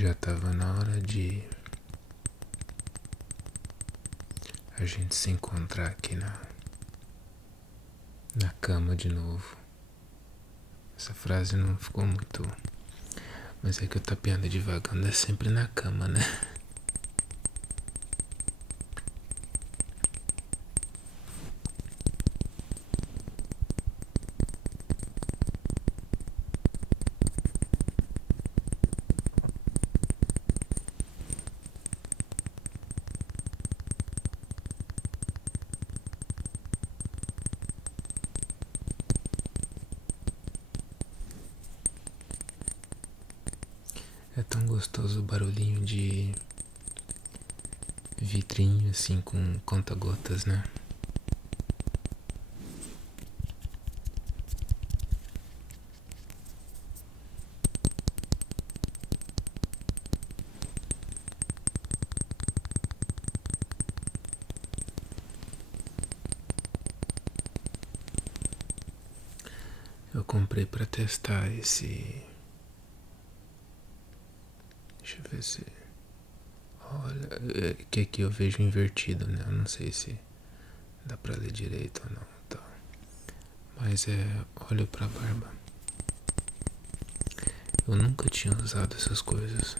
Já tava na hora de a gente se encontrar aqui na cama de novo. Essa frase não ficou muito, mas é que eu tapeando devagando é sempre na cama, né? É tão gostoso o barulhinho de vitrinho assim com conta-gotas, né? Eu comprei pra testar esse. Deixa eu ver se. Olha, que aqui eu vejo invertido, né? Eu não sei se dá pra ler direito ou não. Tá. Mas é óleo pra barba. Eu nunca tinha usado essas coisas.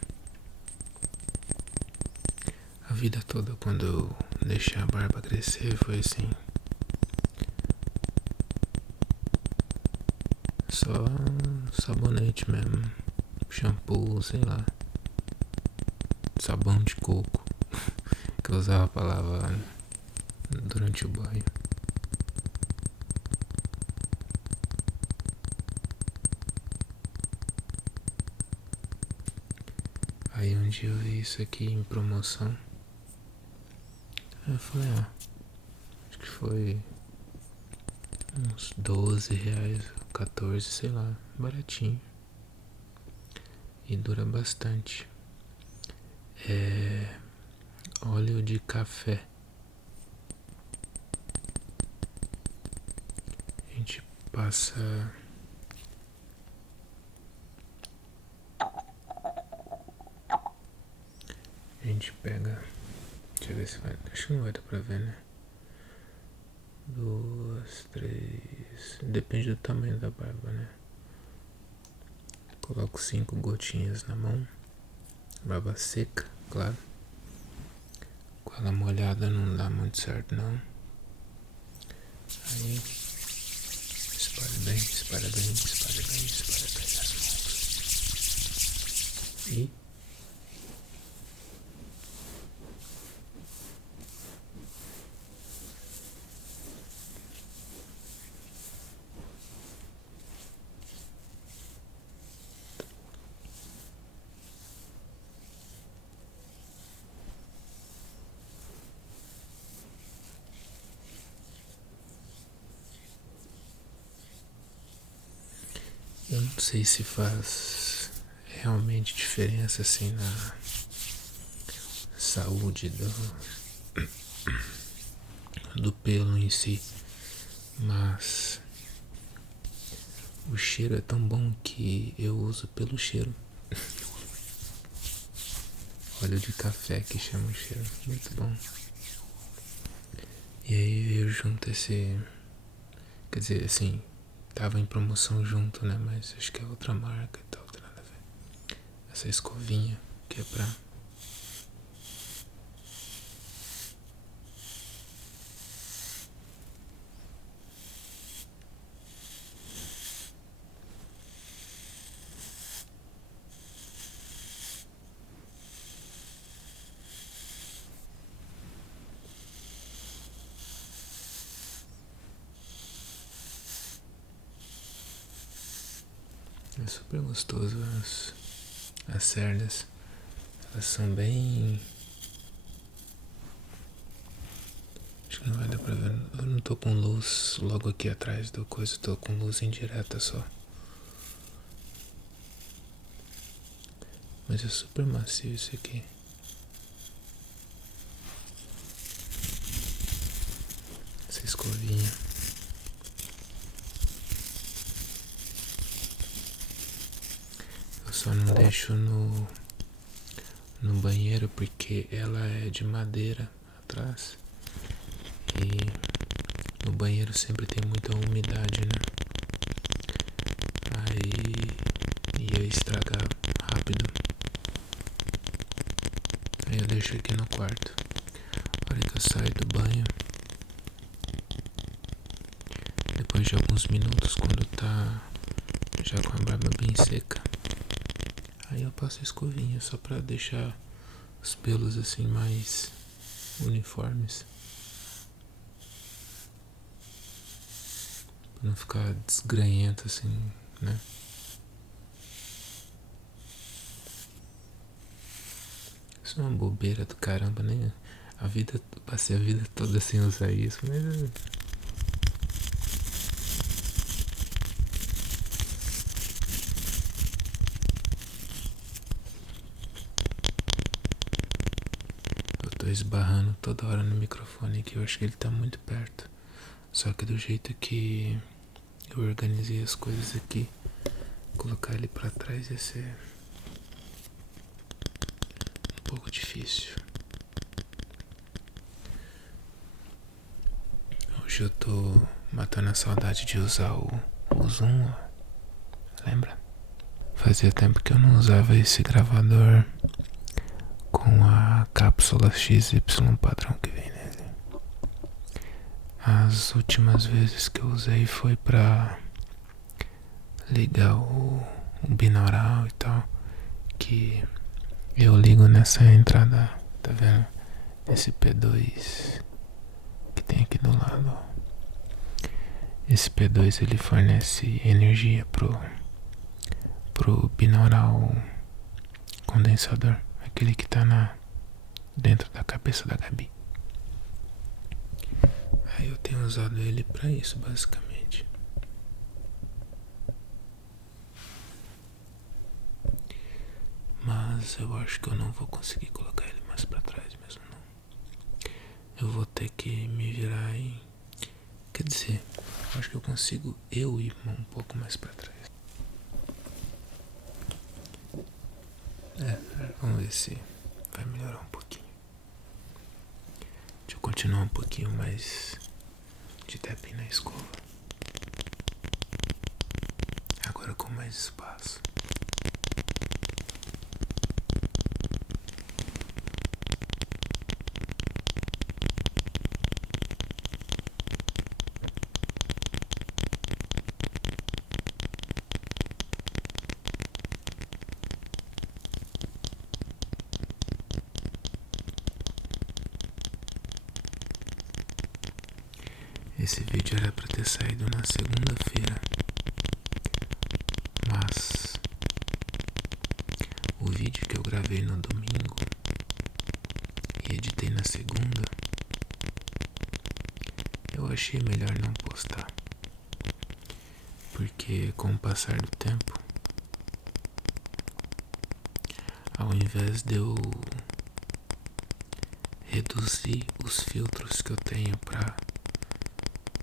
A vida toda, quando eu deixei a barba crescer, foi assim. Só sabonete mesmo. Shampoo, sei lá. Sabão de coco. Que eu usava pra lavar durante o banho. Aí um dia eu vi isso aqui em promoção. Aí eu falei, acho que foi uns 12 reais, 14, sei lá, baratinho. E dura bastante. É óleo de café. A gente passa. A gente pega. Deixa eu ver se vai. Acho que não vai dar pra ver, né? 2, 3. Depende do tamanho da barba, né? Coloco 5 gotinhas na mão. Barba seca, claro. Com ela molhada não dá muito certo, não. Aí espalha bem, espalha bem, espalha bem, espalha bem nas mãos. E eu não sei se faz realmente diferença assim na saúde do pelo em si, mas o cheiro é tão bom que eu uso pelo cheiro. Óleo de café que chama o cheiro, muito bom. E aí eu junto esse, quer dizer, assim, tava em promoção junto, né? Mas acho que é outra marca e tal, tem nada a ver. Essa escovinha que é pra. É super gostoso as cerdas. Elas são bem. Acho que não vai dar pra ver. Eu não tô com luz logo aqui atrás do coisa, tô com luz indireta só. Mas é super macio isso aqui. Essa escovinha. Eu só não deixo no no banheiro porque ela é de madeira atrás e no banheiro sempre tem muita umidade, né? Aí ia estragar rápido. Aí eu deixo aqui no quarto. A hora que eu saio do banho, depois de alguns minutos, quando tá já com a barba bem seca, aí eu passo a escovinha só pra deixar os pelos assim mais uniformes, pra não ficar desgranhento assim, né? Isso é uma bobeira do caramba, né? Passei a vida toda sem usar isso, mas eu tô esbarrando toda hora no microfone aqui, eu acho que ele tá muito perto. Só que do jeito que eu organizei as coisas aqui, colocar ele pra trás ia ser um pouco difícil. Hoje eu tô matando a saudade de usar o Zoom, lembra? Fazia tempo que eu não usava esse gravador com a cápsula XY padrão que vem nele. As últimas vezes que eu usei foi pra ligar o binaural e tal, que eu ligo nessa entrada, tá vendo? Esse P2 que tem aqui do lado. Esse P2 ele fornece energia pro binaural condensador, aquele que tá dentro da cabeça da Gabi. Aí eu tenho usado ele pra isso, basicamente. Mas eu acho que eu não vou conseguir colocar ele mais pra trás mesmo, não. Eu vou ter que me virar em... Quer dizer, eu acho que eu consigo ir um pouco mais pra trás. Vamos ver se vai melhorar um pouquinho. Deixa eu continuar um pouquinho mais de tapping na escova. Agora com mais espaço. Esse vídeo era pra ter saído na segunda-feira, mas o vídeo que eu gravei no domingo e editei na segunda, eu achei melhor não postar, porque com o passar do tempo, ao invés de eu reduzir os filtros que eu tenho pra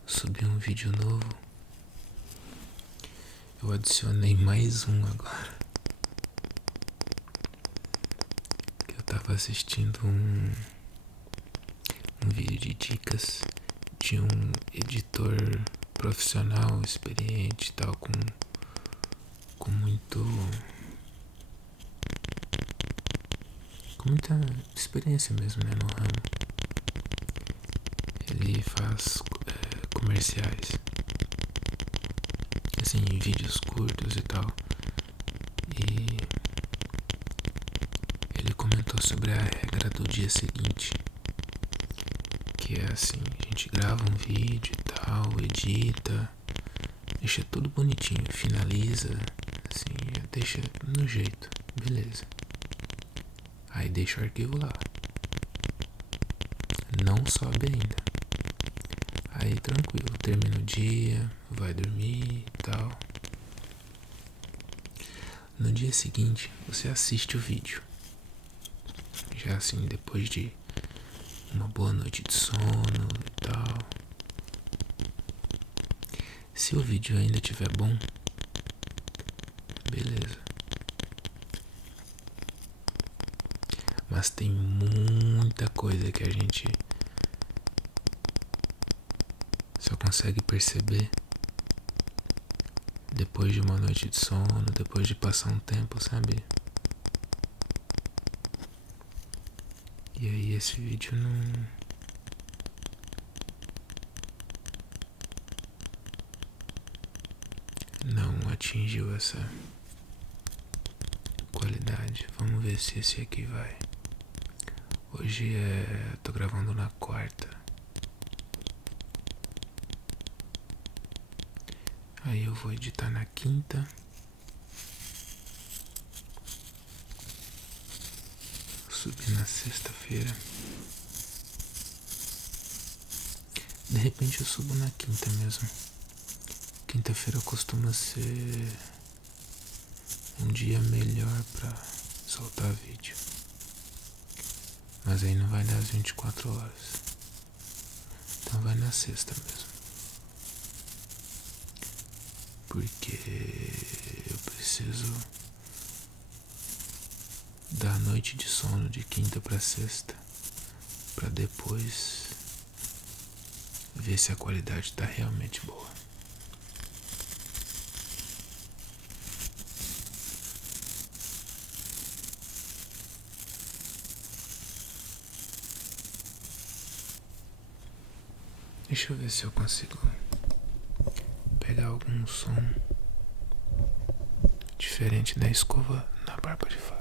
subir um vídeo novo, eu adicionei mais um agora. Eu tava assistindo um vídeo de dicas de um editor profissional, experiente e tal, com muita experiência mesmo, né, no ramo. Ele faz comerciais, assim, vídeos curtos e tal. E ele comentou sobre a regra do dia seguinte, que é assim, a gente grava um vídeo e tal, edita, deixa tudo bonitinho, finaliza, assim, deixa no jeito, beleza. Aí deixa o arquivo lá, não sobe ainda. Aí tranquilo, termina o dia, vai dormir e tal. No dia seguinte, você assiste o vídeo, já assim, depois de uma boa noite de sono e tal. Se o vídeo ainda estiver bom, beleza. Mas tem muita coisa que a gente só consegue perceber depois de uma noite de sono, depois de passar um tempo, sabe? E aí esse vídeo não atingiu essa qualidade. Vamos ver se esse aqui vai. Hoje tô gravando na quarta. Aí eu vou editar na quinta. Subir na sexta-feira. De repente eu subo na quinta mesmo. Quinta-feira costuma ser um dia melhor pra soltar vídeo. Mas aí não vai dar as 24 horas. Então vai na sexta mesmo. Porque eu preciso da noite de sono de quinta pra sexta, pra depois ver se a qualidade tá realmente boa. Deixa eu ver se eu consigo pegar algum som diferente da escova na barba de fato.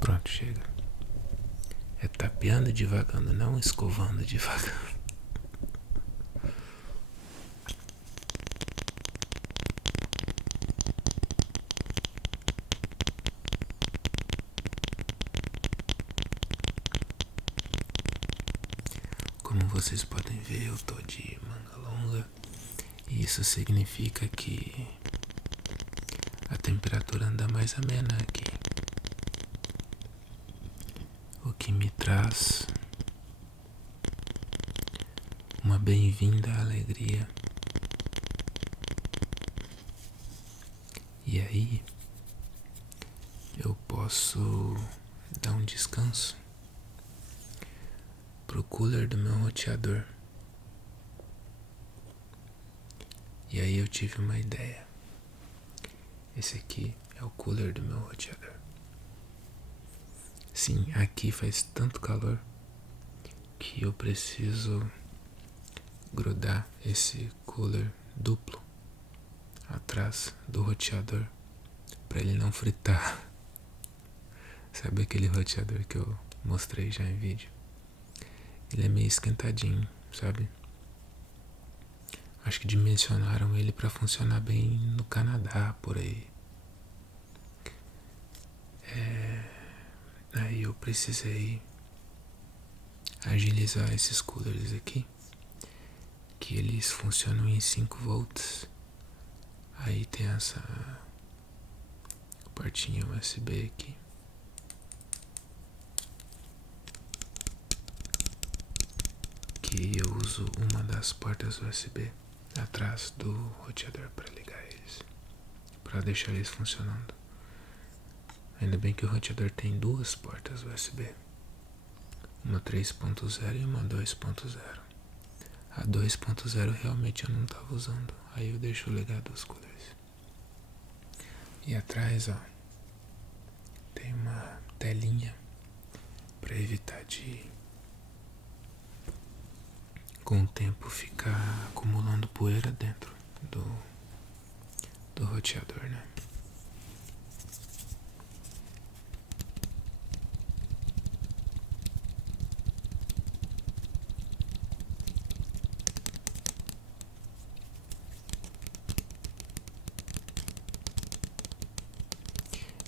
Pronto, chega. É tapeando devagando, não escovando devagando. Como vocês podem ver, eu tô de manga longa. E isso significa que a temperatura anda mais amena aqui. O que me traz uma bem-vinda alegria. E aí eu posso dar um descanso pro cooler do meu roteador. E aí eu tive uma ideia. Esse aqui é o cooler do meu roteador. Sim, aqui faz tanto calor que eu preciso grudar esse cooler duplo atrás do roteador para ele não fritar. Sabe aquele roteador que eu mostrei já em vídeo? Ele é meio esquentadinho, sabe? Acho que dimensionaram ele para funcionar bem no Canadá, por aí. Aí eu precisei agilizar esses coolers aqui, que eles funcionam em 5 volts. Aí tem essa portinha USB aqui. Que eu uso uma das portas USB atrás do roteador para ligar eles, para deixar eles funcionando. Ainda bem que o roteador tem duas portas USB, uma 3.0 e uma 2.0. A 2.0 realmente eu não estava usando, aí eu deixo ligado os coolers. E atrás, ó, tem uma telinha para evitar de com o tempo ficar acumulando poeira dentro do roteador, né?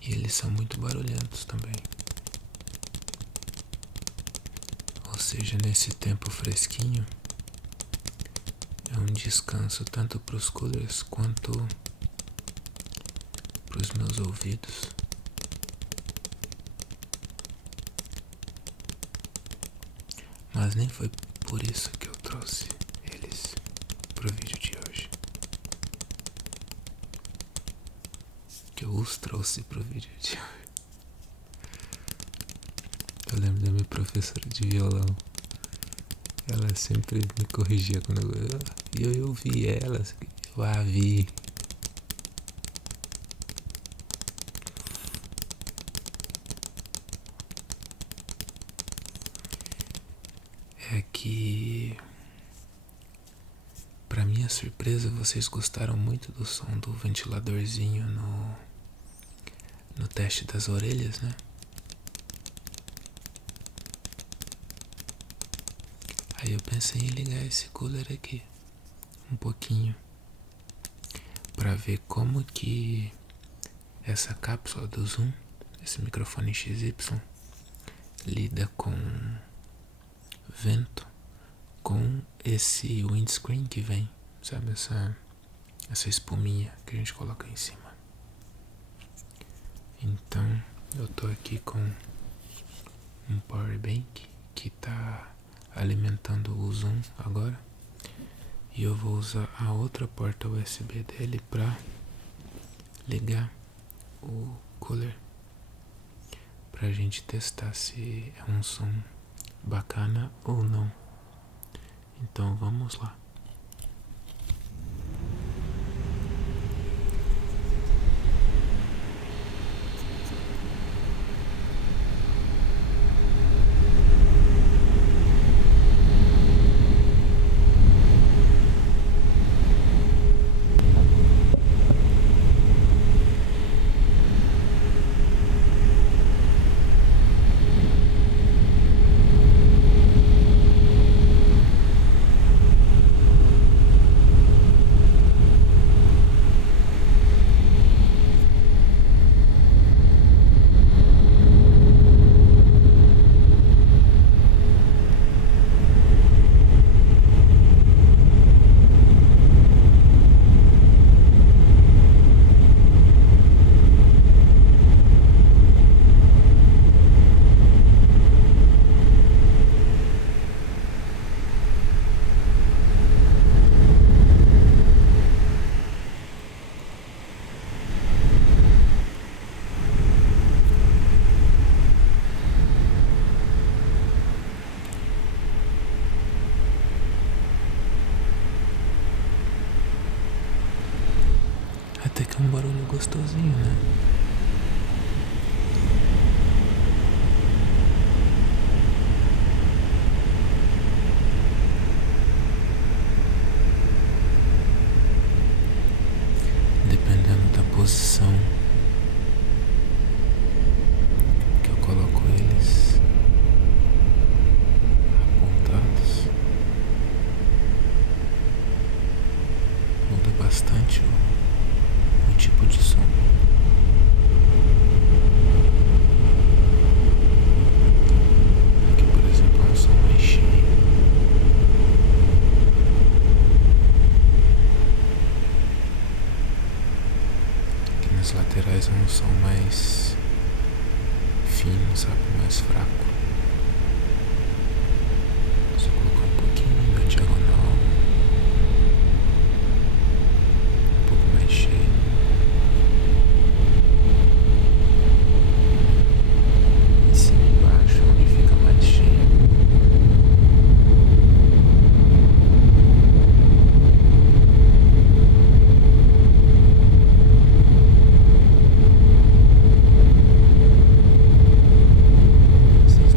E eles são muito barulhentos também. Ou seja, nesse tempo fresquinho, é um descanso tanto para os coolers quanto para os meus ouvidos. Mas nem foi por isso que eu trouxe eles pro vídeo de hoje. Que eu os trouxe pro vídeo de hoje. Eu lembro da minha professora de violão. Ela sempre me corrigia quando eu ouvi ela. Eu vi. É que, pra minha surpresa, vocês gostaram muito do som do ventiladorzinho no teste das orelhas, né? Aí eu pensei em ligar esse cooler aqui um pouquinho pra ver como que essa cápsula do Zoom, esse microfone XY, lida com vento, com esse windscreen que vem, sabe, essa espuminha que a gente coloca em cima. Então eu tô aqui com um power bank que tá alimentando o Zoom agora, e eu vou usar a outra porta USB dele pra ligar o cooler, pra gente testar se é um som bacana ou não. Então vamos lá. Até que é um barulho gostosinho, né? Dependendo da posição que eu coloco eles apontados, muda bastante o tipo de som. Aqui, por exemplo, é um som mais cheio. Aqui nas laterais é um som mais fino, sabe? Mais fraco. Só colocar um pouquinho na diagonal, um pouco mais cheio. Em cima e embaixo, onde fica mais cheio. Vocês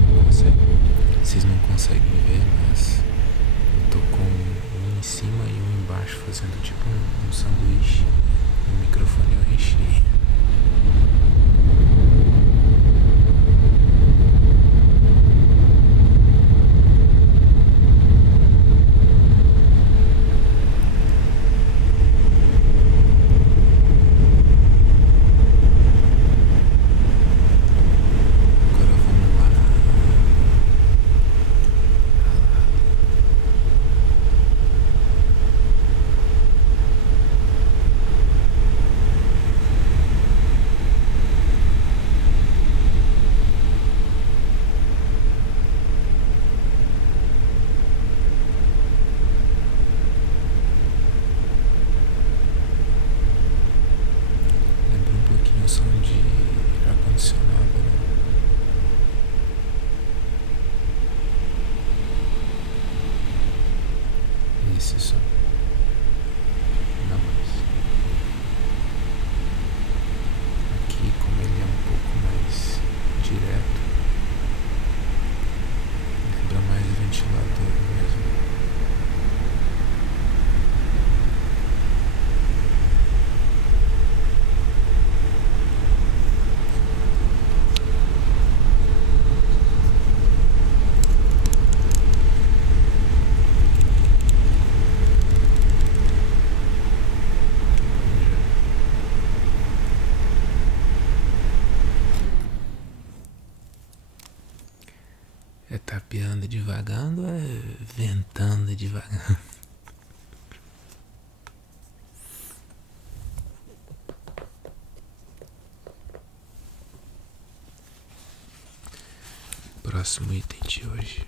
esse som. Não mais. Aqui, como ele é um pouco mais direto, lembra mais ventilador mesmo. É tapeando devagar ou é ventando devagar? Próximo item de hoje.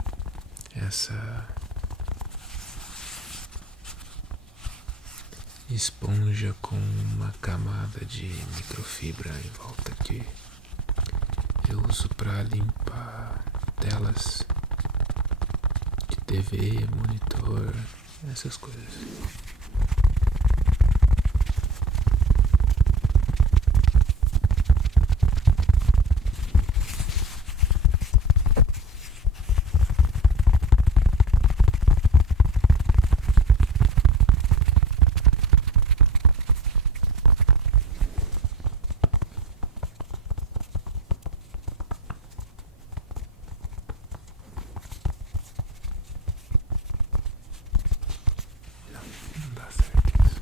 Essa esponja com uma camada de microfibra em volta que eu uso para limpar telas de TV, monitor, essas coisas. Não dá certo isso.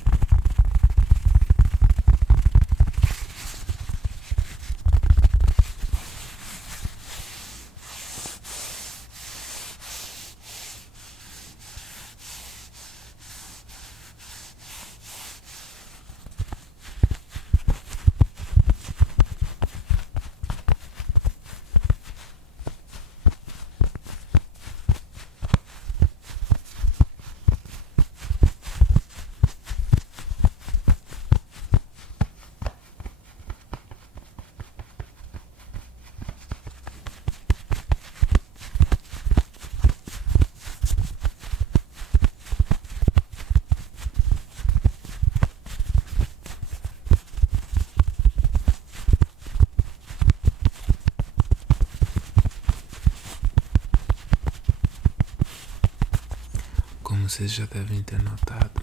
Como vocês já devem ter notado,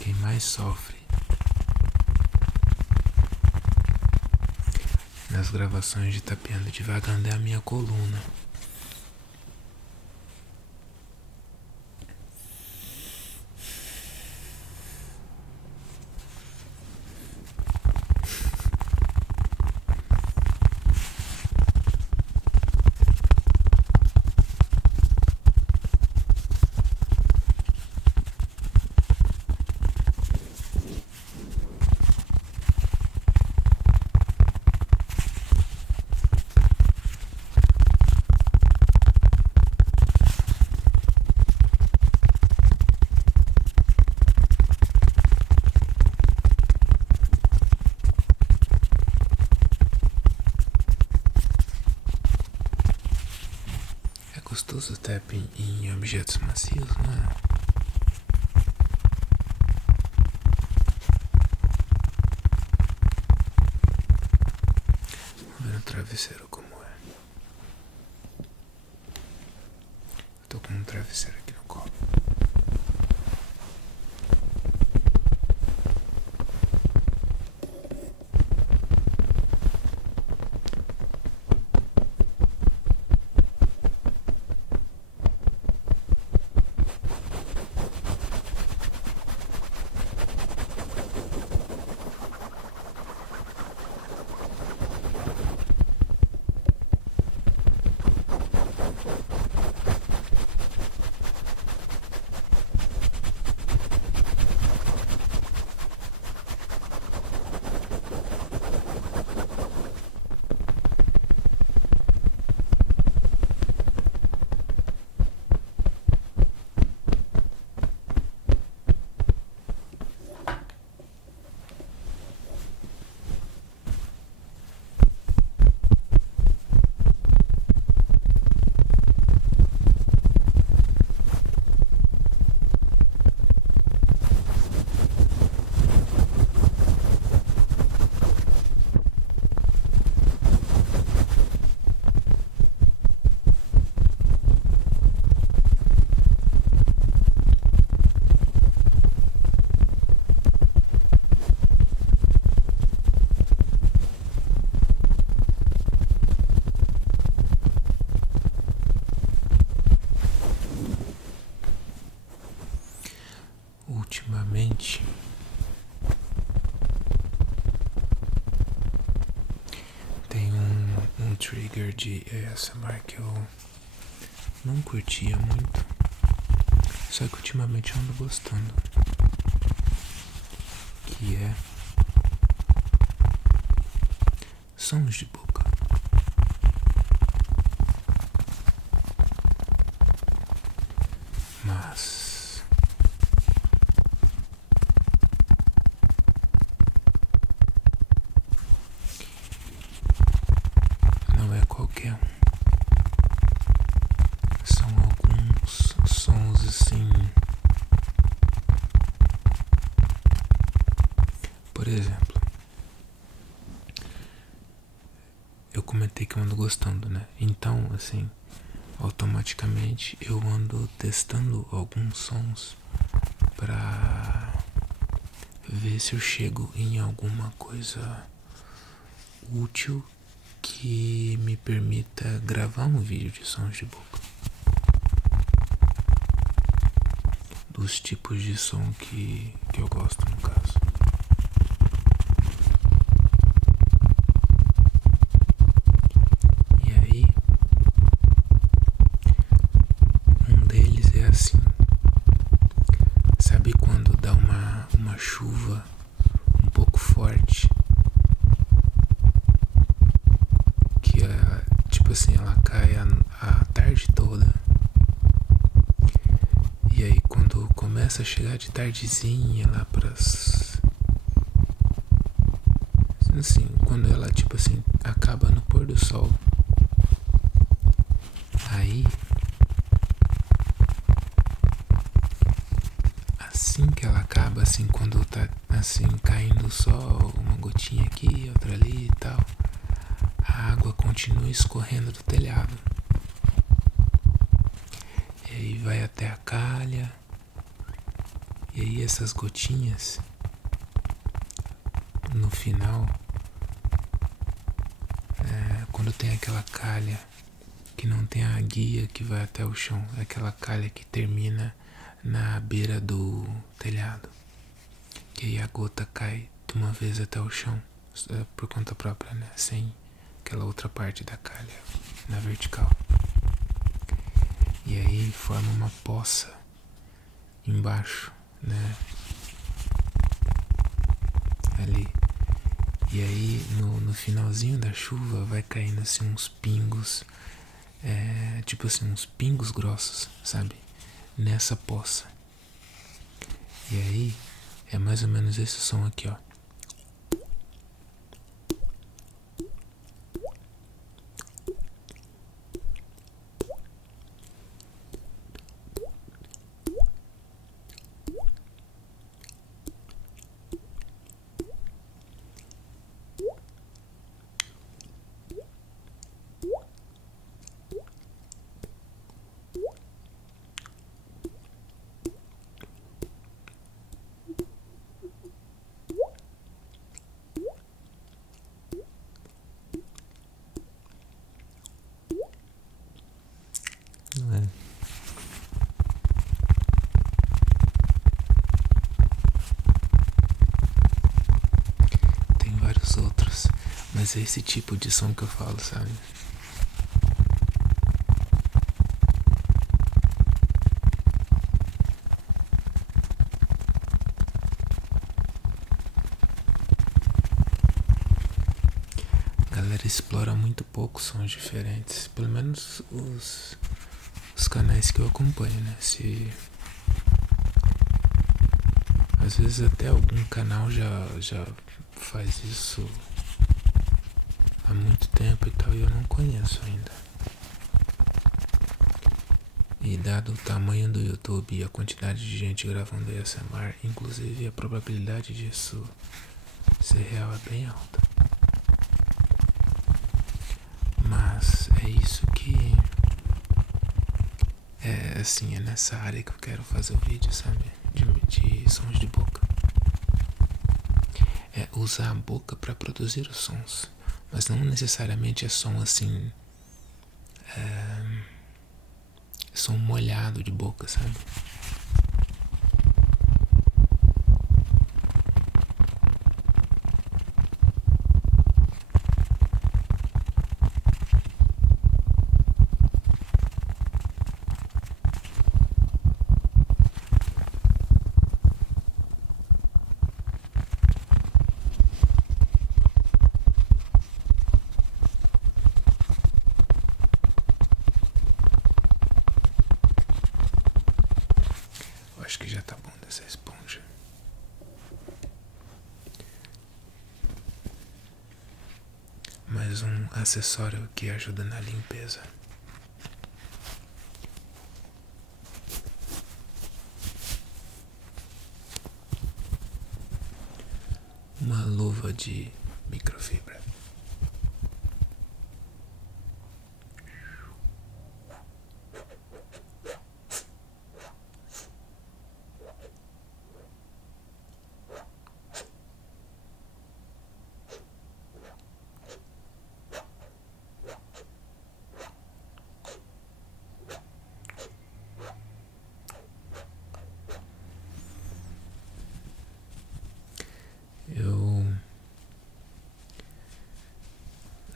quem mais sofre nas gravações de Tapeando Devagar é a minha coluna. É gostoso tapping em objetos macios, não é? Vamos ver no travesseiro como é. Tô com um travesseiro aqui no colo. trigger de ASMR que eu não curtia muito, só que ultimamente eu ando gostando, que é sons de boca. Mas não é qualquer um. São alguns sons assim. Por exemplo, eu comentei que eu ando gostando, né? Então, assim, automaticamente eu ando testando alguns sons pra ver se eu chego em alguma coisa útil que me permita gravar um vídeo de sons de boca. Dos tipos de som que eu gosto, no caso. E aí, um deles é assim. Sabe quando dá uma chuva um pouco forte? Que tipo assim, ela cai a tarde toda. E aí quando começa a chegar de tardezinha lá pras... assim, quando ela tipo assim, acaba no pôr do sol. Aí, assim que ela acaba, assim, quando tá assim, caindo o sol, uma gotinha aqui, outra ali e tal, a água continua escorrendo do telhado. E aí vai até a calha. E aí essas gotinhas, no final, quando tem aquela calha que não tem a guia que vai até o chão, aquela calha que termina na beira do telhado, que aí a gota cai de uma vez até o chão, por conta própria, né? Sem aquela outra parte da calha na vertical. E aí forma uma poça embaixo, né? Ali. E aí no finalzinho da chuva vai caindo assim uns pingos, tipo assim, uns pingos grossos, sabe? Nessa poça. E aí é mais ou menos esse som aqui, ó. Não é? Tem vários outros, mas é esse tipo de som que eu falo, sabe? A galera explora muito pouco sons diferentes, pelo menos os canais que eu acompanho, né? Às vezes até algum canal já faz isso há muito tempo e tal, e eu não conheço ainda. E dado o tamanho do YouTube e a quantidade de gente gravando ASMR, inclusive a probabilidade disso ser real é bem alta. Mas é isso que assim, é nessa área que eu quero fazer o vídeo, sabe? De sons de boca. É usar a boca para produzir os sons, mas não necessariamente é som assim, som molhado de boca, sabe? dessa esponja. Mais um acessório que ajuda na limpeza. Uma luva de microfibra.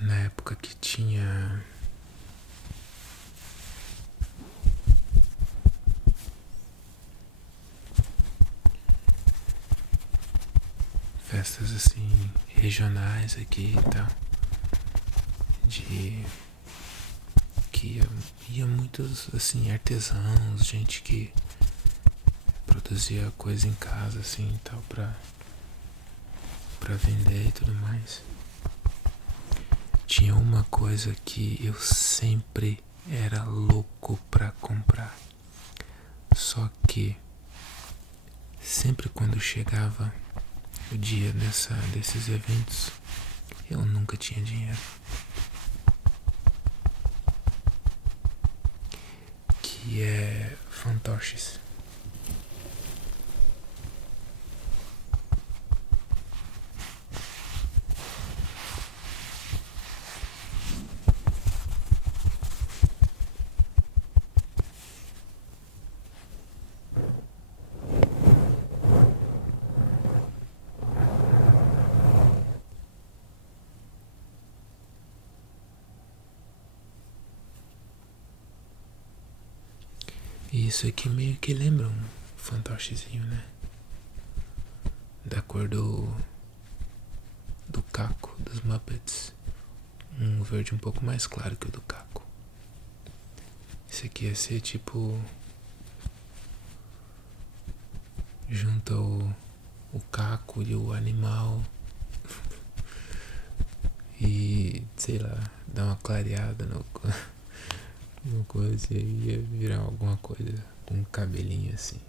Na época que tinha festas assim regionais aqui e tal, de que ia muitos assim artesãos, gente que produzia coisa em casa assim e tal pra vender e tudo mais. Tinha uma coisa que eu sempre era louco pra comprar. Só que sempre quando chegava o dia desses eventos, eu nunca tinha dinheiro. Que é fantoches. E isso aqui meio que lembra um fantochezinho, né? Da cor do Caco, dos Muppets. Um verde um pouco mais claro que o do Caco. Esse aqui ia ser tipo... junta o Caco e o animal. E, sei lá, dá uma clareada no coisa e ia virar alguma coisa com um cabelinho assim.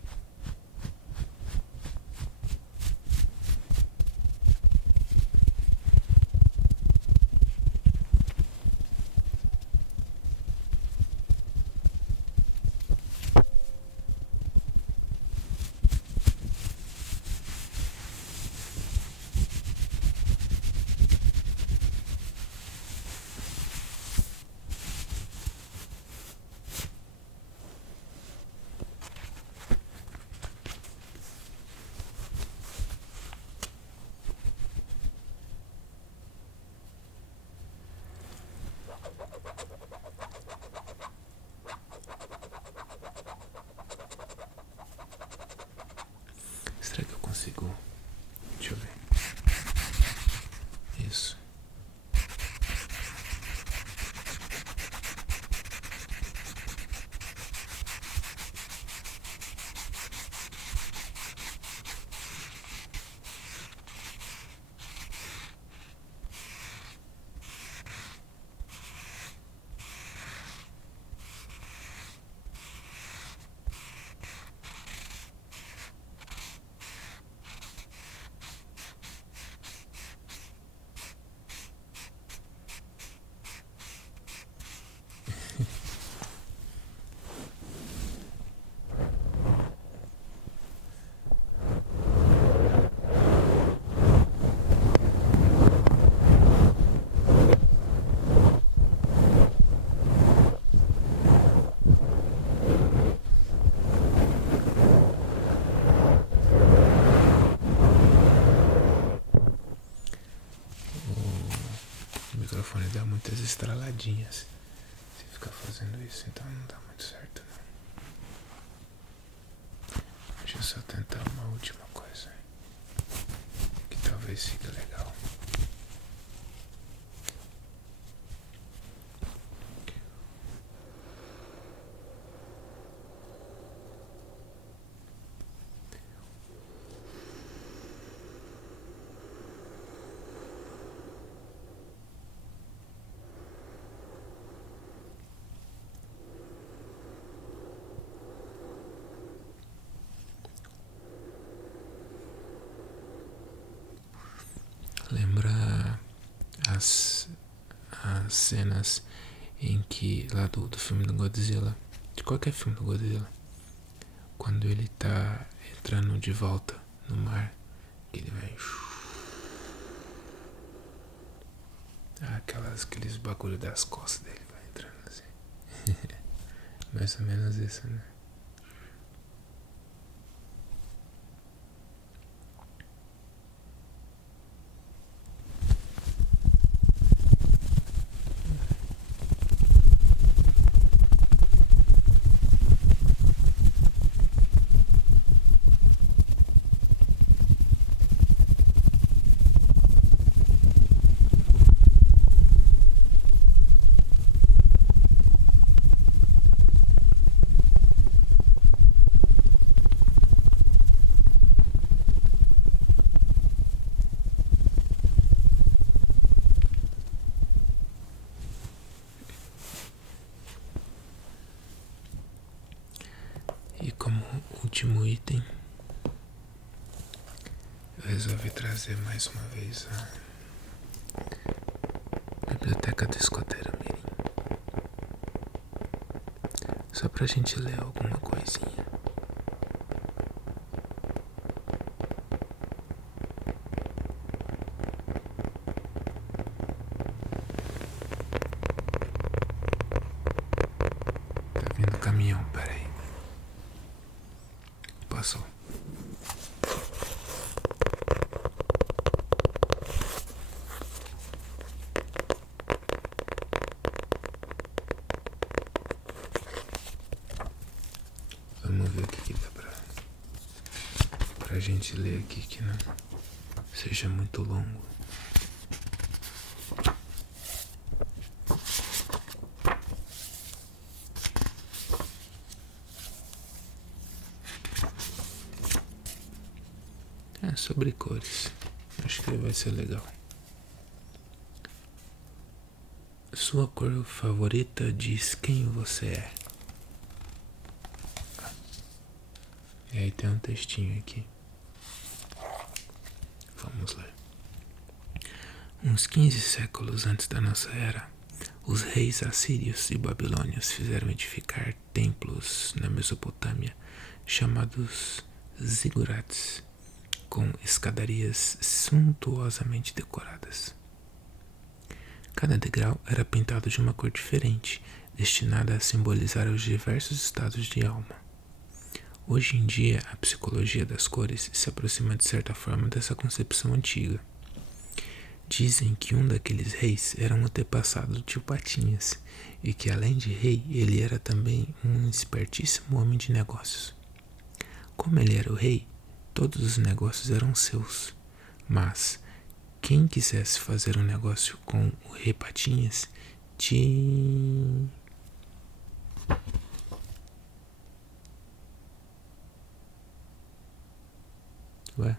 Será que eu consigo? Deixa eu ver. Isso. O microfone dá muitas estraladinhas. Se ficar fazendo isso, então não dá muito certo, não. Deixa eu só tentar uma última coisa que talvez fique legal. aquelas cenas em que, lá do filme do Godzilla, de qualquer filme do Godzilla, quando ele tá entrando de volta no mar, que ele vai... aqueles bagulho das costas dele vai entrando assim. Mais ou menos isso, né? E como último item, eu resolvi trazer mais uma vez a Biblioteca do Escoteiro Mirim, só pra gente ler alguma coisinha. Tá vindo o caminhão, peraí. Passou. Vamos ver o que dá pra gente ler aqui, que não seja muito longo. É sobre cores. Acho que vai ser legal. Sua cor favorita diz quem você é. E aí tem um textinho aqui. Vamos ler. Uns 15 séculos antes da nossa era, os reis assírios e babilônios fizeram edificar templos na Mesopotâmia chamados zigurates, com escadarias suntuosamente decoradas. Cada degrau era pintado de uma cor diferente, destinada a simbolizar os diversos estados de alma. Hoje em dia, a psicologia das cores se aproxima de certa forma dessa concepção antiga. Dizem que um daqueles reis era um antepassado do tio Patinhas, e que além de rei, ele era também um espertíssimo homem de negócios. Como ele era o rei, todos os negócios eram seus, mas quem quisesse fazer um negócio com o rei Patinhas tinha... Ué?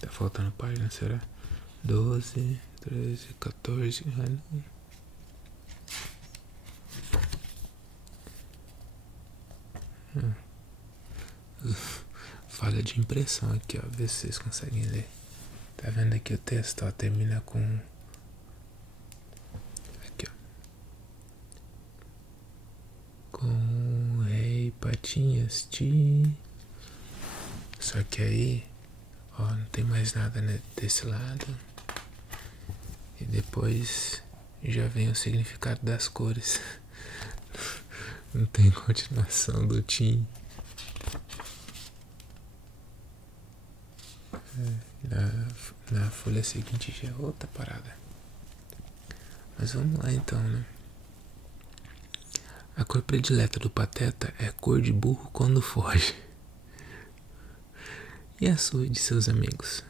Tá faltando página, será? 12, 13, 14... Falha de impressão aqui, ó. Vê se vocês conseguem ler. Tá vendo aqui o texto, ó? Termina com... Aqui, ó. Com o rei Patinhas Só que aí, ó, não tem mais nada, né, desse lado. E depois já vem o significado das cores. Não tem continuação do Tim. Na folha seguinte já é outra parada. Mas vamos lá então, né? A cor predileta do Pateta é cor de burro quando foge. E a sua e de seus amigos?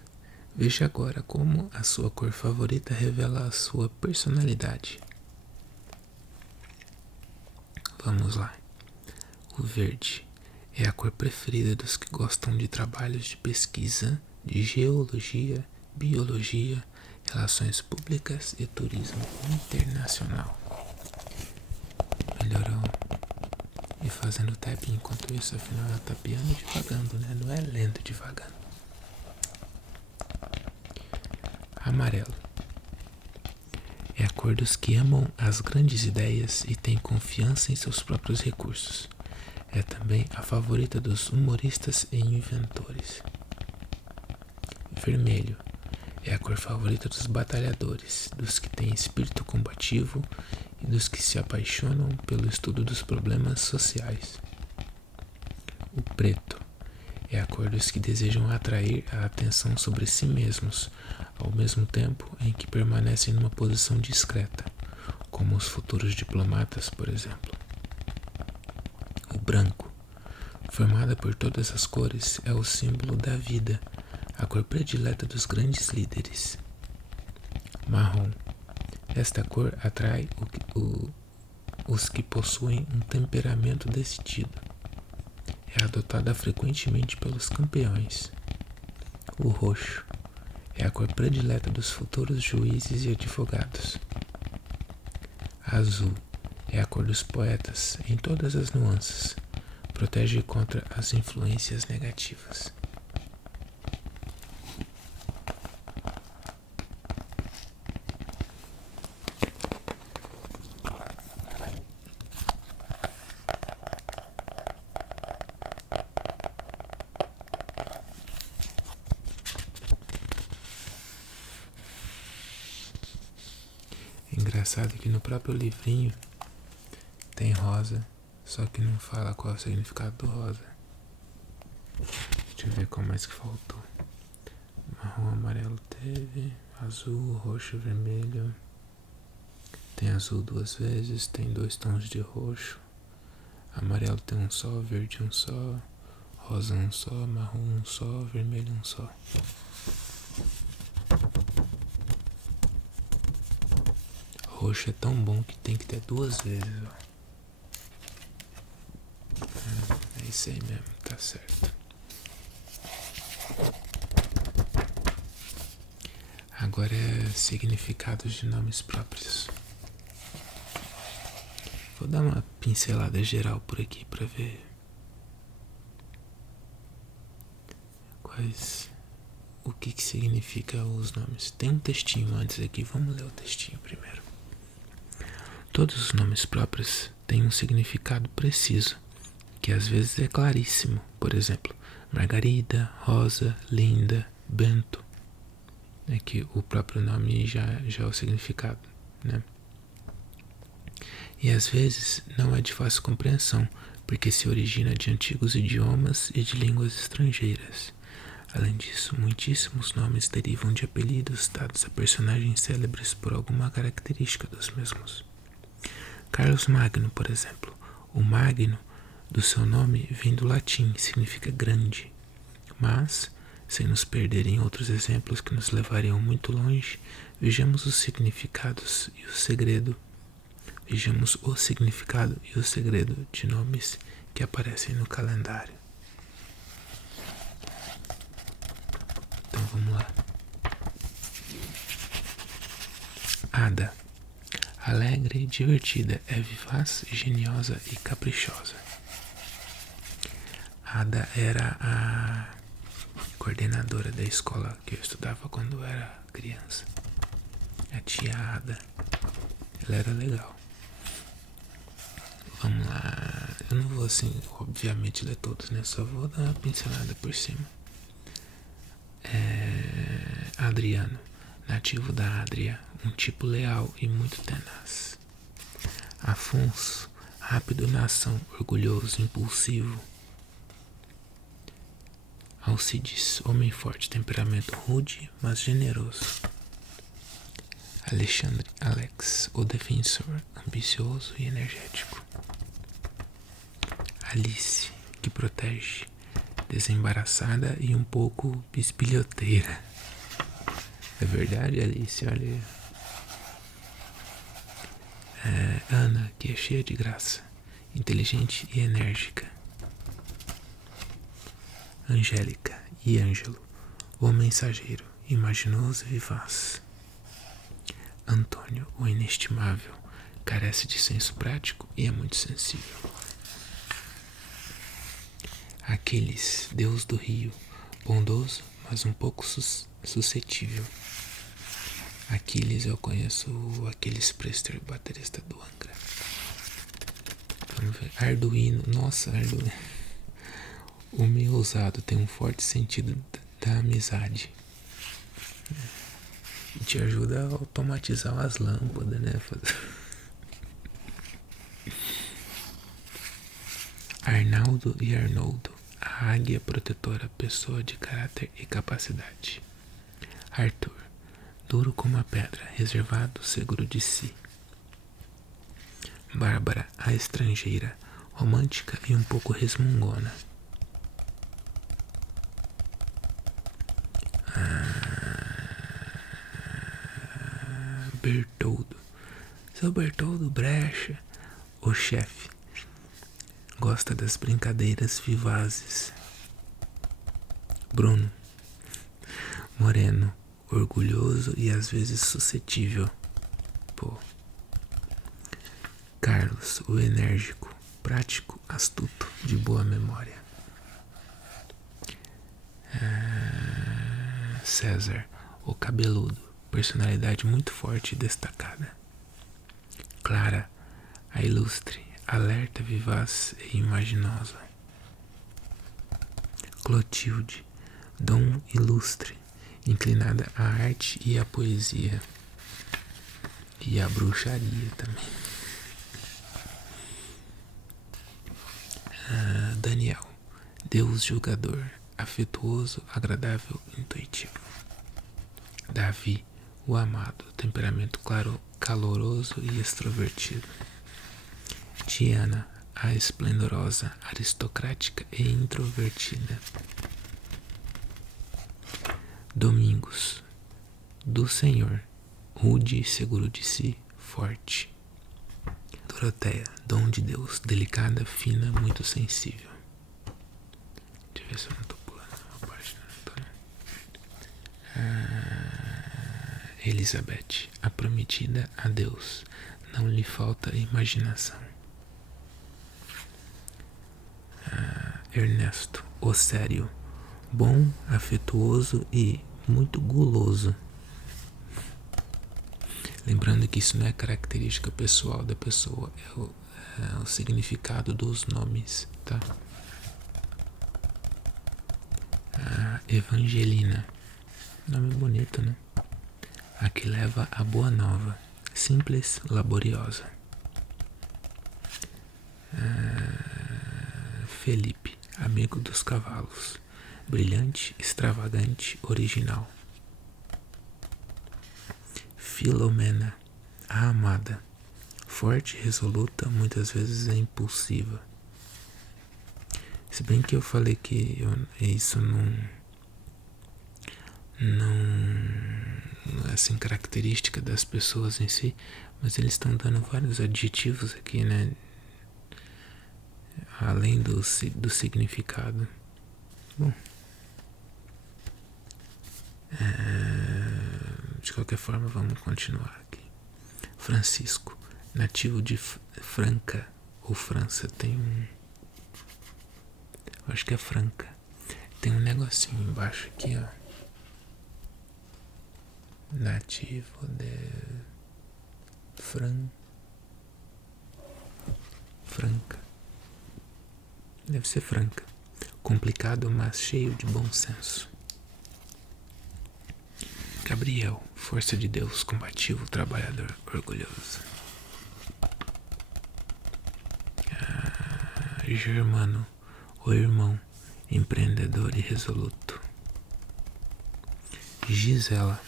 Veja agora como a sua cor favorita revela a sua personalidade. Vamos lá. O verde é a cor preferida dos que gostam de trabalhos de pesquisa, de geologia, biologia, relações públicas e turismo internacional. Melhorou. E fazendo tapping enquanto isso, afinal ela tá piando devagando, né? Não é lento devagando. Amarelo cor dos que amam as grandes ideias e têm confiança em seus próprios recursos. É também a favorita dos humoristas e inventores. Vermelho é a cor favorita dos batalhadores, dos que têm espírito combativo e dos que se apaixonam pelo estudo dos problemas sociais. O preto é a cor dos que desejam atrair a atenção sobre si mesmos, ao mesmo tempo em que permanecem numa posição discreta, como os futuros diplomatas, por exemplo. O branco, formada por todas as cores, é o símbolo da vida, a cor predileta dos grandes líderes. Marrom. Esta cor atrai os que possuem um temperamento decidido. É adotada frequentemente pelos campeões. O roxo é a cor predileta dos futuros juízes e advogados. Azul é a cor dos poetas em todas as nuances. Protege contra as influências negativas. Engraçado que no próprio livrinho tem rosa, só que não fala qual é o significado do rosa. Deixa eu ver qual mais que faltou. Marrom, amarelo teve, azul, roxo, vermelho. Tem azul 2 vezes, tem 2 tons de roxo. Amarelo tem um só, verde um só, rosa um só, marrom um só, vermelho um só. Roxo é tão bom que tem que ter 2 vezes, ó. É isso aí mesmo, tá certo. Agora é significados de nomes próprios. Vou dar uma pincelada geral por aqui pra ver o que significa os nomes. Tem um textinho antes aqui, vamos ler o textinho primeiro. Todos os nomes próprios têm um significado preciso, que às vezes é claríssimo. Por exemplo, Margarida, Rosa, Linda, Bento. É que o próprio nome já é o significado, né? E às vezes não é de fácil compreensão, porque se origina de antigos idiomas e de línguas estrangeiras. Além disso, muitíssimos nomes derivam de apelidos dados a personagens célebres por alguma característica dos mesmos. Carlos Magno, por exemplo. O Magno do seu nome vem do latim, significa grande. Mas, sem nos perder em outros exemplos que nos levariam muito longe, vejamos os significados e o segredo. Vejamos o significado e o segredo de nomes que aparecem no calendário. Então vamos lá. Ada. Alegre, divertida, é vivaz, geniosa e caprichosa. Ada era a coordenadora da escola que eu estudava quando era criança. A tia Ada. Ela era legal. Vamos lá. Eu não vou assim, obviamente, ler todos, né? Só vou dar uma pincelada por cima. Adriano, nativo da Adria, um tipo leal e muito tenaz. Afonso, rápido na ação, orgulhoso, impulsivo. Alcides, homem forte, temperamento rude, mas generoso. Alexandre, Alex, o defensor, ambicioso e energético. Alice, que protege, desembaraçada e um pouco bisbilhoteira. É verdade, Alice, olha. Ana, que é cheia de graça, inteligente e enérgica. Angélica e Ângelo, o mensageiro, imaginoso e vivaz. Antônio, o inestimável, carece de senso prático e é muito sensível. Aquiles, deus do rio, bondoso, mas um pouco suscetível. Aquiles, eu conheço o Aquiles Priester, baterista do Angra. Vamos ver. Arduino, nossa, Arduino. O meio ousado tem um forte sentido da amizade. E te ajuda a automatizar as lâmpadas, né? Arnaldo e Arnoldo, a águia protetora, pessoa de caráter e capacidade. Arthur, duro como a pedra, reservado, seguro de si. Bárbara, a estrangeira, romântica e um pouco resmungona. Bertoldo, seu Bertoldo Brecha, o chefe, gosta das brincadeiras vivazes. Bruno, moreno, orgulhoso e às vezes suscetível. Pô. Carlos, o enérgico, prático, astuto, de boa memória. César, o cabeludo, personalidade muito forte e destacada. Clara, a ilustre, alerta, vivaz e imaginosa. Clotilde, dom ilustre, inclinada à arte e à poesia. E à bruxaria também. Daniel, Deus julgador, afetuoso, agradável, intuitivo. Davi, o amado, temperamento claro, caloroso e extrovertido. Diana, a esplendorosa, aristocrática e introvertida. Domingos, do Senhor, rude, seguro de si, forte. Doroteia, dom de Deus, delicada, fina, muito sensível. Deixa eu ver se eu não tô pulando uma página. Elizabeth, a prometida a Deus, não lhe falta imaginação. Ernesto, o sério, bom, afetuoso e muito guloso. Lembrando que isso não é característica pessoal da pessoa, é o significado dos nomes, tá? Evangelina, nome bonito, né? A que leva a boa nova, simples, laboriosa. Felipe, amigo dos cavalos, brilhante, extravagante, original. Filomena, a amada, forte, resoluta, muitas vezes é impulsiva. Se bem que eu falei que isso não é assim característica das pessoas em si, mas eles estão dando vários adjetivos aqui, né? Além do significado. Bom, de qualquer forma, vamos continuar aqui. Francisco, nativo de Franca ou França, tem eu acho que é Franca. Tem um negocinho embaixo aqui, ó. Nativo de Franca. Deve ser Franca. Complicado, mas cheio de bom senso. Gabriel, força de Deus, combativo, trabalhador, orgulhoso. Germano, o irmão, empreendedor e resoluto. Gisela,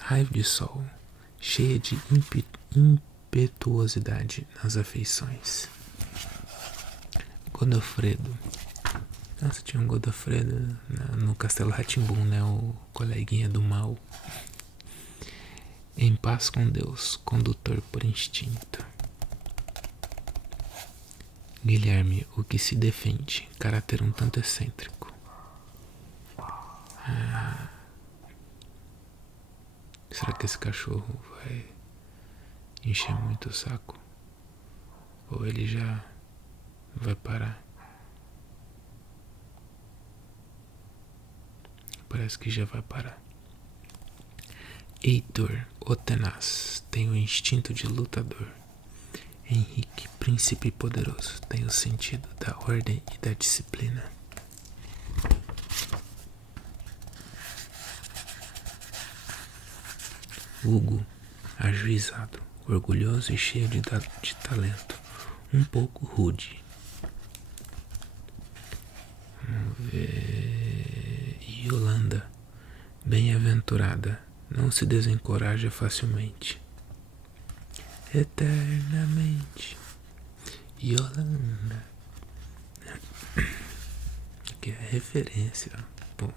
raio de sol, cheia de impetuosidade nas afeições. Godofredo. Nossa, tinha um Godofredo no Castelo Rá-Tim-Bum, né? O coleguinha do mal. Em paz com Deus, condutor por instinto. Guilherme, o que se defende, caráter um tanto excêntrico. Será que esse cachorro vai encher muito o saco? Ou ele já vai parar? Parece que já vai parar. Heitor, o tenaz, tem o instinto de lutador. Henrique, príncipe poderoso, tem o sentido da ordem e da disciplina. Hugo, ajuizado, orgulhoso e cheio de talento, um pouco rude. Vamos ver. Yolanda, bem-aventurada, não se desencoraja facilmente. Eternamente. Yolanda. Aqui é a referência. Bom.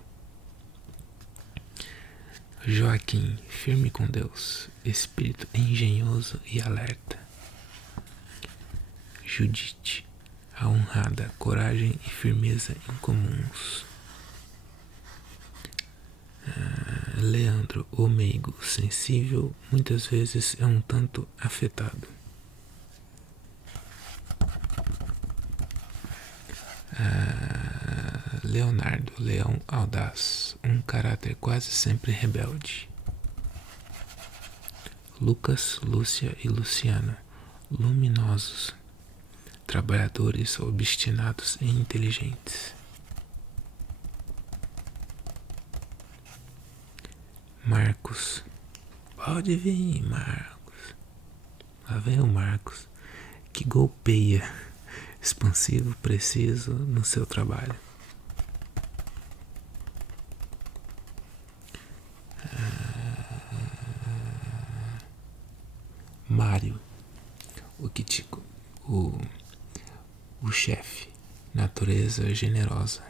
Joaquim, firme com Deus, espírito engenhoso e alerta. Judite, a honrada, coragem e firmeza incomuns. Leandro, o meigo, sensível, muitas vezes é um tanto afetado. Leonardo, leão audaz, um caráter quase sempre rebelde. Lucas, Lúcia e Luciano, luminosos, trabalhadores, obstinados e inteligentes. Marcos, pode vir, Marcos. Lá vem o Marcos, que golpeia, expansivo, preciso no seu trabalho. Mário, o Kitico, o chefe, natureza generosa,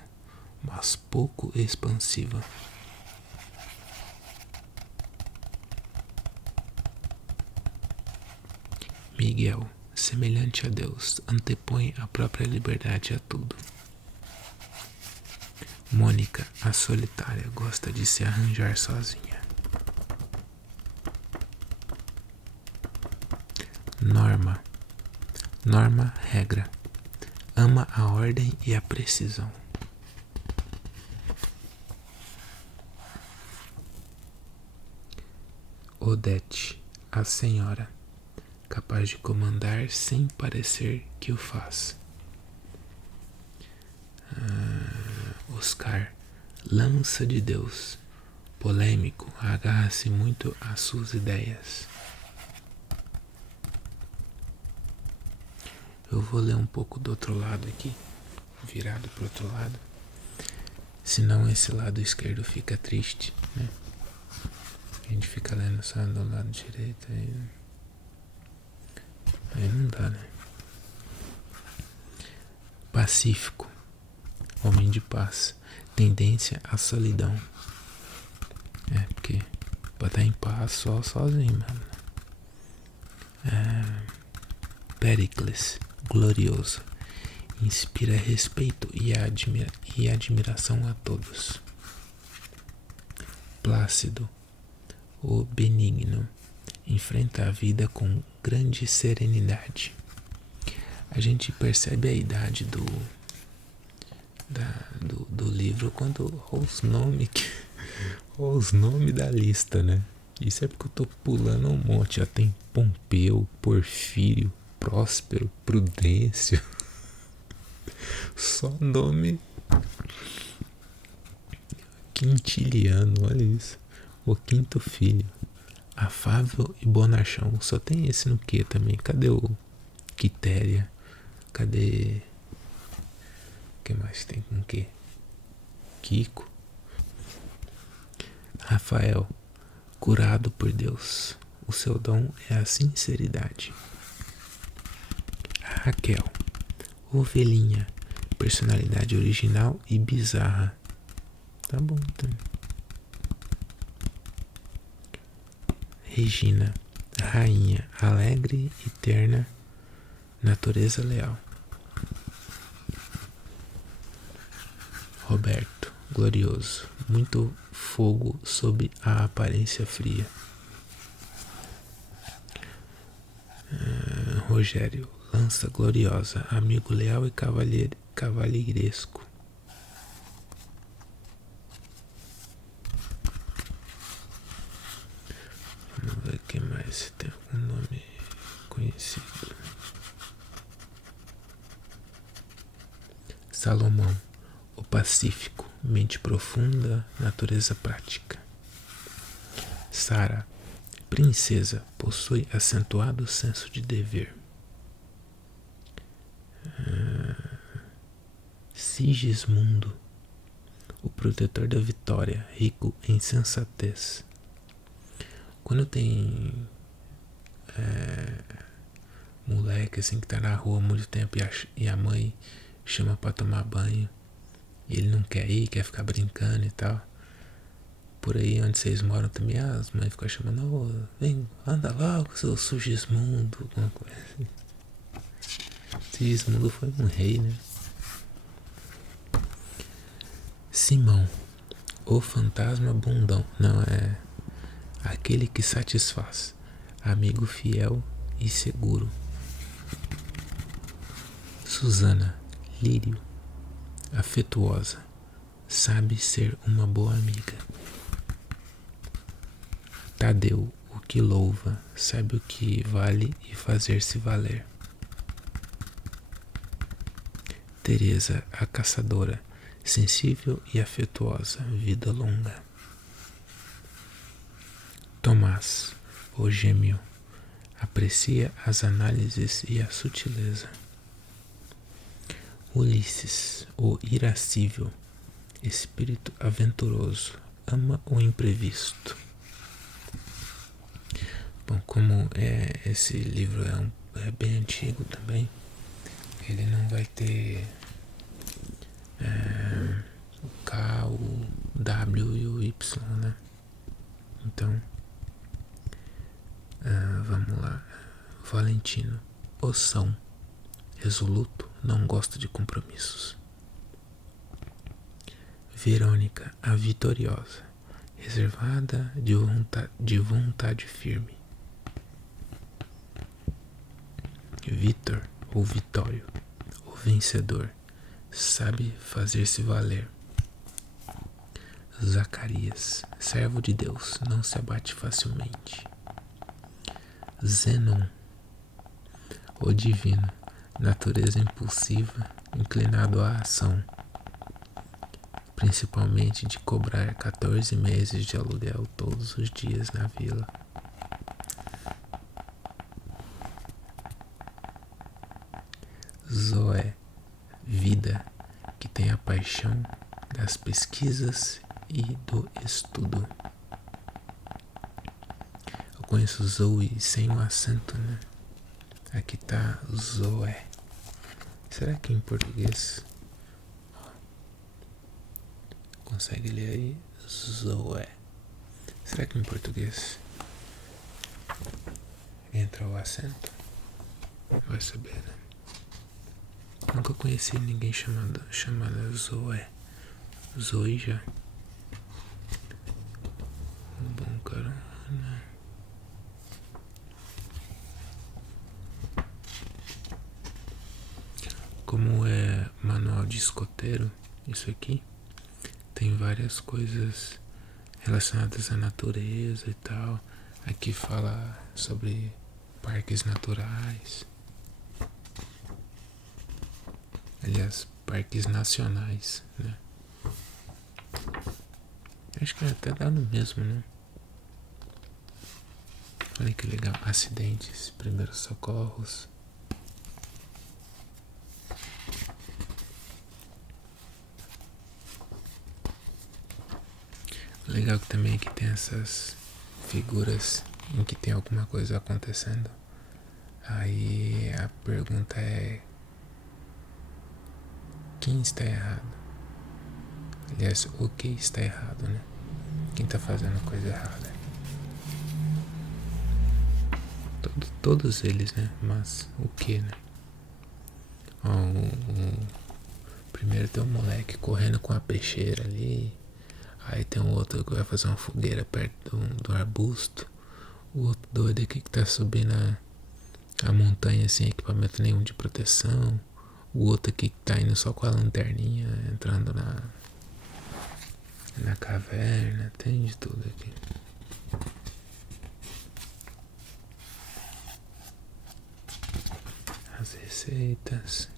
mas pouco expansiva. Miguel, semelhante a Deus, antepõe a própria liberdade a tudo. Mônica, a solitária, gosta de se arranjar sozinha. Norma, regra, ama a ordem e a precisão. Odete, a senhora, capaz de comandar sem parecer que o faz. Oscar, lança de Deus, polêmico, agarra-se muito às suas ideias. Eu vou ler um pouco do outro lado aqui, virado pro outro lado, senão esse lado esquerdo fica triste, né? A gente fica lendo só do lado direito, aí não dá, né? Pacífico, homem de paz, tendência à solidão. Porque pra estar em paz sozinho, mano. Péricles, glorioso, inspira respeito e admiração a todos. Plácido, o benigno, enfrenta a vida com grande serenidade. A gente percebe a idade do livro quando os nomes da lista, né? Isso é porque eu tô pulando um monte. Já tem Pompeu, Porfírio, Próspero, Prudêncio. Só nome Quintiliano, olha isso. O quinto filho, afável e bonachão. Só tem esse no que também? Cadê o Quitéria? Cadê? O que mais tem com o que? Kiko. Rafael, curado por Deus. O seu dom é a sinceridade. Raquel, ovelhinha, personalidade original e bizarra. Tá bom, tá. Regina, rainha, alegre e terna, natureza leal. Roberto, glorioso, muito fogo sob a aparência fria. Rogério, lança gloriosa, amigo leal e cavalheiresco. ver se tem algum nome conhecido. Salomão, o Pacífico, mente profunda, natureza prática. Sara, princesa, possui acentuado senso de dever. Sigismundo, o protetor da vitória, rico em sensatez. Quando tem moleque assim que tá na rua há muito tempo e a mãe chama pra tomar banho e ele não quer ir, quer ficar brincando e tal. Por aí onde vocês moram também as mães ficam chamando, oh, vem, anda logo, seu Sigismundo, alguma coisa assim. Sigismundo foi um rei, né? Simão, o fantasma bundão, não é aquele que satisfaz, amigo fiel e seguro. Susana, lírio, afetuosa, sabe ser uma boa amiga. Tadeu, o que louva, sabe o que vale e fazer-se valer. Teresa, a caçadora, sensível e afetuosa, vida longa. Tomás, o gêmeo, aprecia as análises e a sutileza. Ulisses, o irascível, espírito aventuroso, ama o imprevisto. Bom, como esse livro é bem antigo também, ele não vai ter o K, o W e o Y, né? Então, vamos lá. Valentino, oção, resoluto, não gosta de compromissos. Verônica, a vitoriosa, reservada, de vontade firme. Vitor, ou Vitório, o vencedor, sabe fazer-se valer. Zacarias, servo de Deus, não se abate facilmente. Zenon, o divino, natureza impulsiva, inclinado à ação, principalmente de cobrar 14 meses de aluguel todos os dias na vila. Zoé, vida, que tem a paixão das pesquisas e do estudo. Eu conheço Zoe sem o acento, né? Aqui tá Zoé. Será que em português consegue ler aí? Zoé. Será que em português entra o acento? Vai saber, né? Nunca conheci ninguém chamada Zoé. Zoe já. Bom, cara, né? Como é manual de escoteiro, isso aqui tem várias coisas relacionadas à natureza e tal. Aqui fala sobre parques naturais. Aliás, parques nacionais, né? Acho que até dá no mesmo, né? Olha que legal. Acidentes, primeiros socorros. Legal que também que tem essas figuras em que tem alguma coisa acontecendo. Aí a pergunta é: quem está errado? Aliás, o que está errado, né? Quem está fazendo coisa errada? Todos eles, né? Mas o que, né? Ó, primeiro tem um moleque correndo com a peixeira ali. Aí tem um outro que vai fazer uma fogueira perto do arbusto. O outro doido aqui que tá subindo a montanha sem equipamento nenhum de proteção. O outro aqui que tá indo só com a lanterninha, entrando na caverna. Tem de tudo aqui. receitas.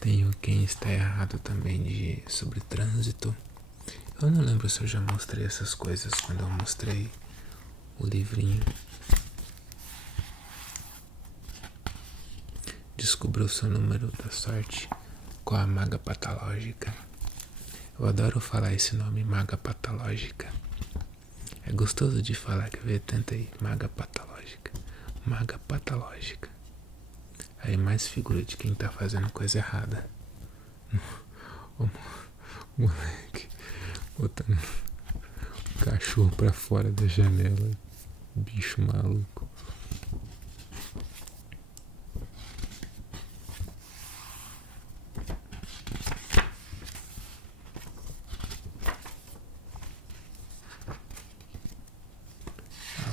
Tenho Quem Está Errado também sobre trânsito. Eu não lembro se eu já mostrei essas coisas quando eu mostrei o livrinho. Descubra o seu número da sorte com a Maga Patológica. Eu adoro falar esse nome, Maga Patológica. É gostoso de falar, quer ver? Tenta aí, Maga Patológica. Maga Patológica. Aí mais figura de quem tá fazendo coisa errada. O moleque botando o cachorro pra fora da janela. Bicho maluco.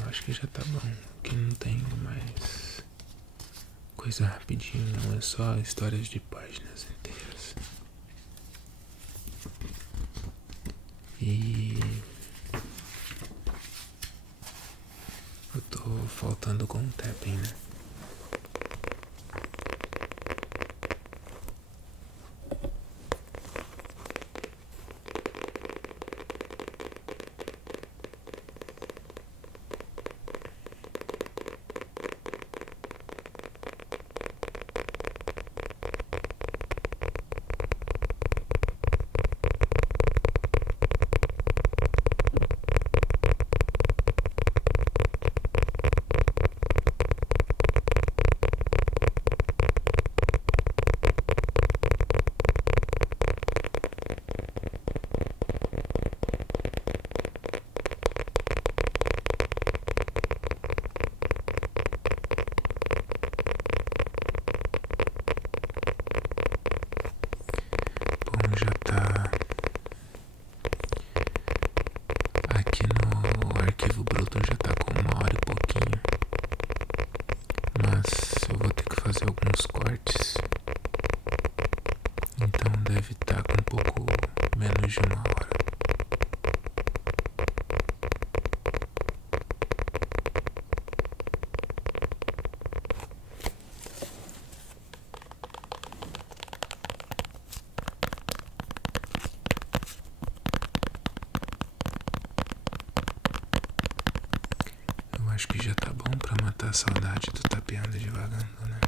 Acho que já tá bom. Aqui não tem mais coisa rapidinho, não. É só histórias de páginas inteiras. E eu tô faltando com o tapping, né? Bom, já tá aqui no arquivo bruto, já tá com 1 hora e pouquinho. Mas eu vou ter que fazer alguns cortes. Então deve estar com um pouco menos de 1 hora. Eu acho que já tá bom pra matar a saudade do Tapeando Devagando, né?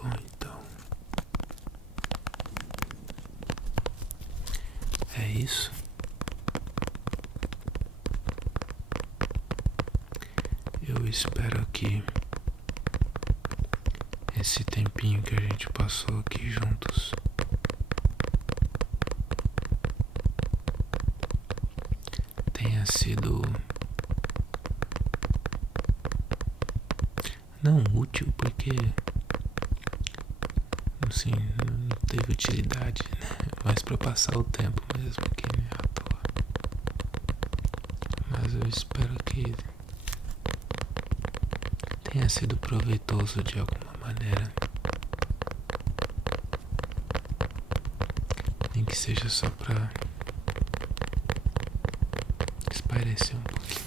Bom, então é isso. Eu espero que esse tempinho que a gente passou aqui juntos tenha sido não útil, porque assim, não teve utilidade, né? Mas pra passar o tempo mesmo aqui, né, à toa. Mas eu espero que tenha sido proveitoso de alguma maneira. Nem que seja só pra espairecer um pouquinho.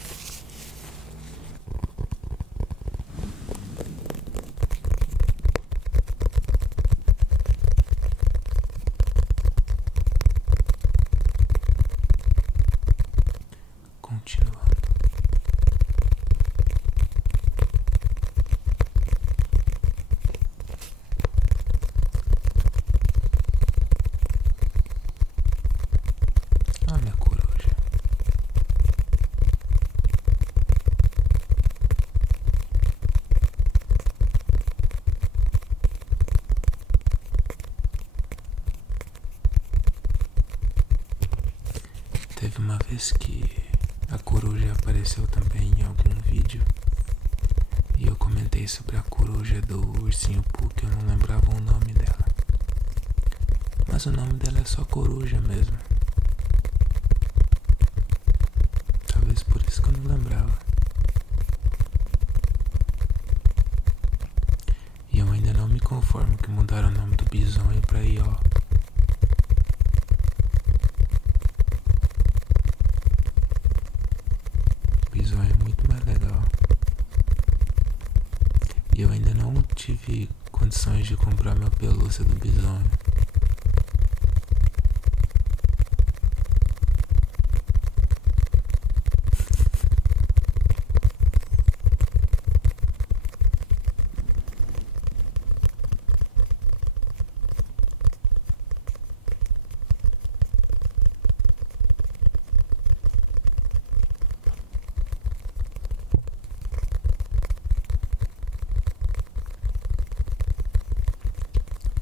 uma vez que a coruja apareceu também em algum vídeo e eu comentei sobre a coruja do Ursinho Pooh, que eu não lembrava o nome dela. Mas o nome dela é só coruja mesmo. Talvez por isso que eu não lembrava. E eu ainda não me conformo que mudaram o nome do bisonho pra Ió. O bisonho é muito mais legal. E eu ainda não tive condições de comprar minha pelúcia do bisonho.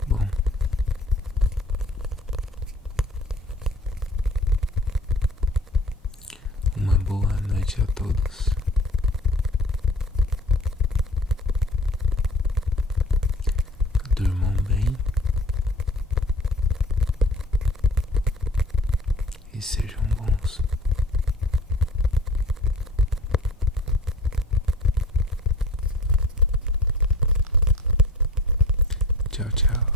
Bom, uma boa noite a todos. Durmam bem e sejam bons. Tchau, tchau.